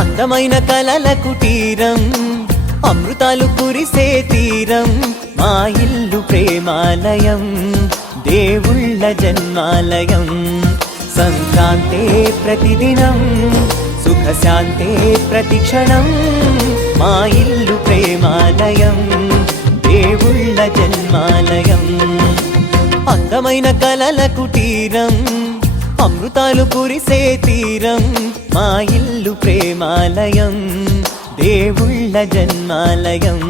అందమైన కలల కుటీరం, అమృతాలు కురిసే తీరం, మా ఇల్లు ప్రేమాలయం, దేవుళ్ళ జన్మాలయం. సంక్రాంతే ప్రతిదినం, సుఖశాంతే ప్రతిక్షణం, మా ఇల్లు ప్రేమాలయం, దేవుళ్ళ జన్మాలయం. అందమైన కలల కుటీరం, అమృతాలు కురిసే తీరం, మా ఇల్లు ప్రేమాలయం, దేవుళ్ళ జన్మాలయం.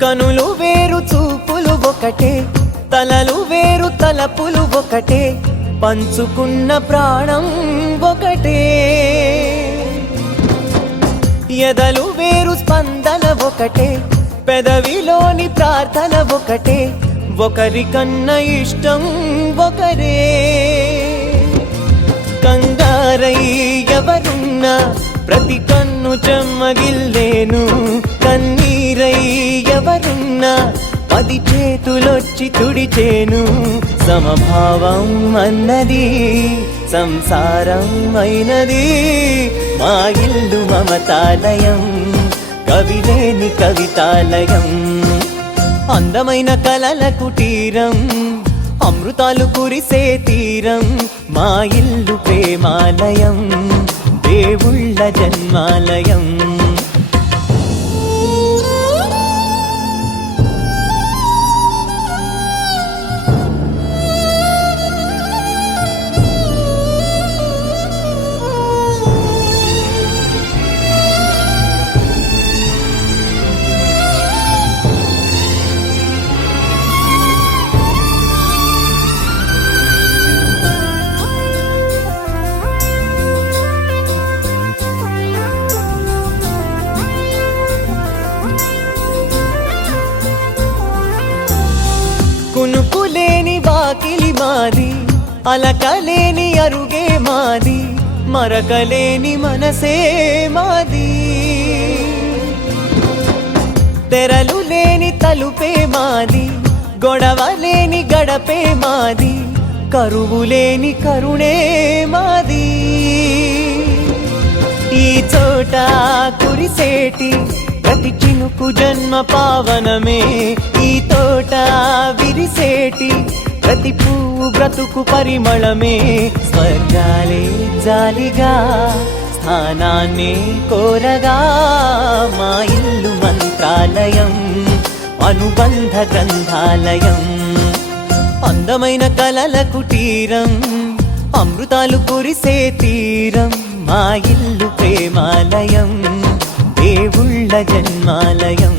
కనులు వేరు చూపులు ఒకటే, తలలు వేరు తలపులు ఒకటే, పంచుకున్న ప్రాణం ఒకటే. ఎదలు వేరు స్పందన ఒకటే, పెదవిలోని ప్రార్థన ఒకటే, ఒకరికన్నా ఇష్టం ఒకరే. కంగారై ఎవరున్నా ప్రతి కన్ను చెమ్మగిల్లేను, కన్నీరై ఎవరున్నా 10 చేతులొచ్చి తుడిచేను. సమభావం అన్నది సంసారం అయినది, మా ఇల్లు మమతాలయం, కవిలేని కవితాలయం. అందమైన కలల కుటీరం, అమృతాలు కురిసే తీరం, మా ఇల్లు ప్రేమాలయం, దేవుళ్ళ జన్మాలయం. కునుకులేని వాకిలి మాది, అలకలేని అరుగే మాది, మరకలేని మనసే మాది. తెరలు లేని తలుపే మాది, గొడవలేని గడపే మాది, కరువులేని కరుణే మాది. ఈ చోట కురిసేటి ప్రతి చినుకు జన్మ పావనమే, ఈ తోట విరిసేటి ప్రతి పువ్వు బ్రతుకు పరిమళమే. స్వర్గాలే జాలిగా స్థానాన్ని కోరగా, మా ఇల్లు మంత్రాలయం, అనుబంధ గ్రంథాలయం. అందమైన కలల కుటీరం, అమృతాలు కురిసే తీరం, మా ఇల్లు ప్రేమాలయం, దేవుళ్ళ జన్మాలయం.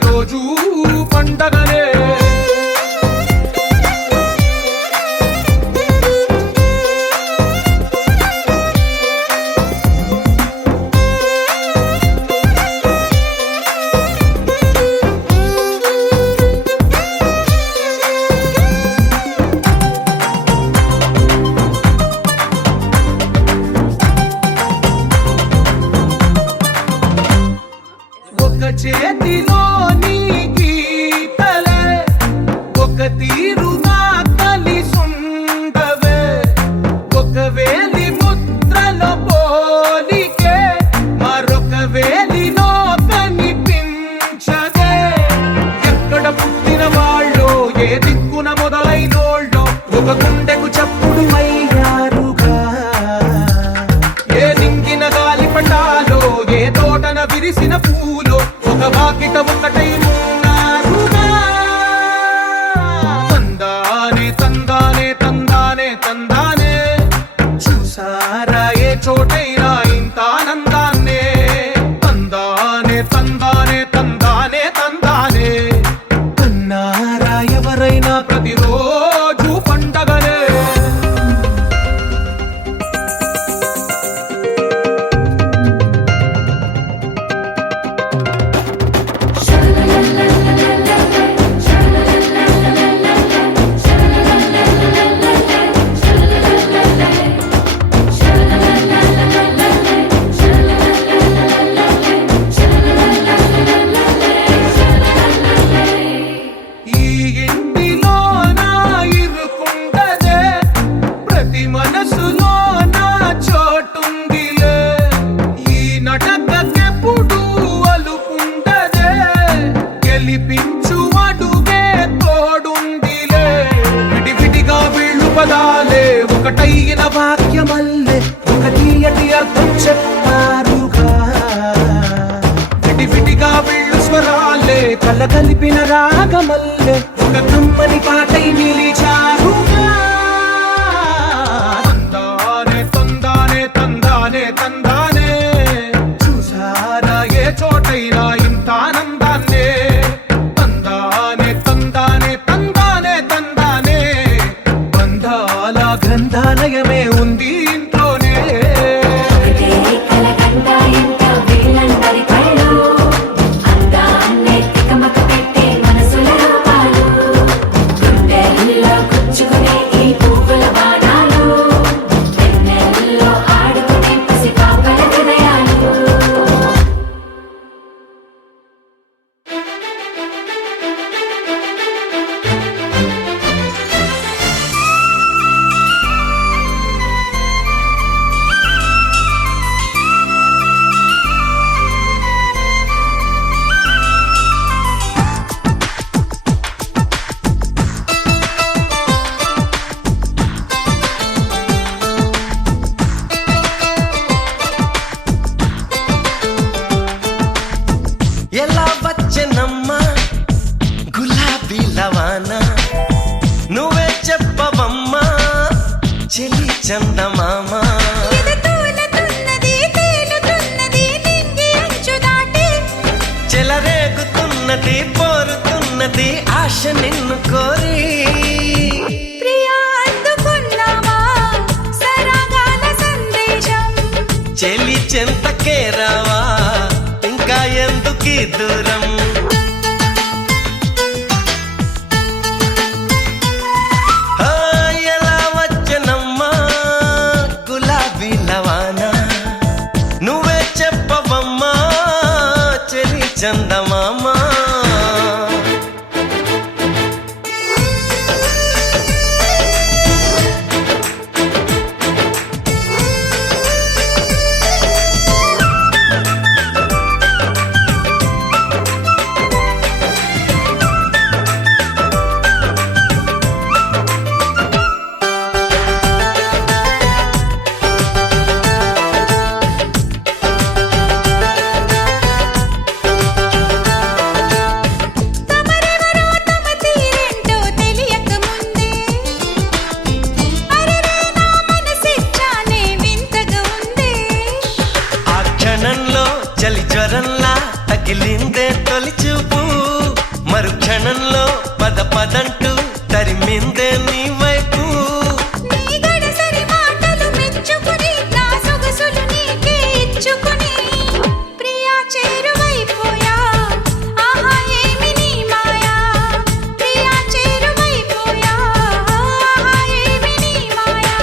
ప్రతిరోజు పండగనే. చేతిలోని గీతలే ఒక తీరుగా కలిసుండవే, ఒకవేలి ముద్రలో పోలికే మరొక వేలిలో కనిపించదే. ఎక్కడ పుట్టిన వాళ్ళో ఏ దిక్కున మొదలైనోళ్ళో ఒక గుండెకు చప్పుడు అయ్యారుగా. ఏ నింగిన గాలి పటాలో ఏ తోటన విరిసిన పూలో ఒక వాకిట ఒకటై ఉన్నారుగా. తందానే తందానే తందానే తందానే, చూసారా ఏ చోటైనా ఇంత ఆనందాన్నే. తందానే తందానే తందానే తందానే, అన్నారా ఎవరైనా ప్రతిరోజు పండగనే. పదాలే ఒకటైన వాక్యమల్లే ఒక తీయటి అర్థం చెప్పారుగా. విడివిడిగా వీళ్ళు స్వరాలే కలగలిపిన రాగమల్లే ఒక కమ్మని పాటై నిలిచారుగా. తందానే తందానే తందానే తందానే, చూసారా ఏ చోటైనా ఇంత ఆనందాన్నే. తందానే తందానే తందానే తందానే, బంధాల గ్రంథాలయమే ఉంది ఇంట్లోనే. ఎలా వచ్చనమ్మా గులాబీ లవానా, నువ్వే చెప్పవమ్మా చెలి చందమామ. చెలరేగుతున్నది పోరుతున్నది ఆశ నిన్ను కోరి. చెలి చెంతకే రావా ఇంకా ఎందుకీ దూరం. ఎలా వచ్చనమ్మా గులాబీ లవానా, నువ్వే చెప్పవమ్మా చెలి చందమామ. పదంటూ తరిమిందే నీ వైపు నీ గడసరి మాటలు మెచ్చుకుని నా సొగసులు నీకే ఇచ్చుకుని ప్రియా చేరువైపోయా ఆహా ఏమి నీ మాయా ప్రియా చేరువైపోయా ఆహా ఏమి నీ మాయా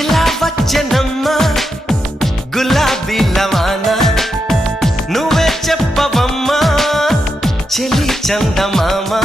ఎలా వచ్చనమ్మా గులాబీ లవానా నువ్వే చెప్పవమ్మా చెలి చందమామా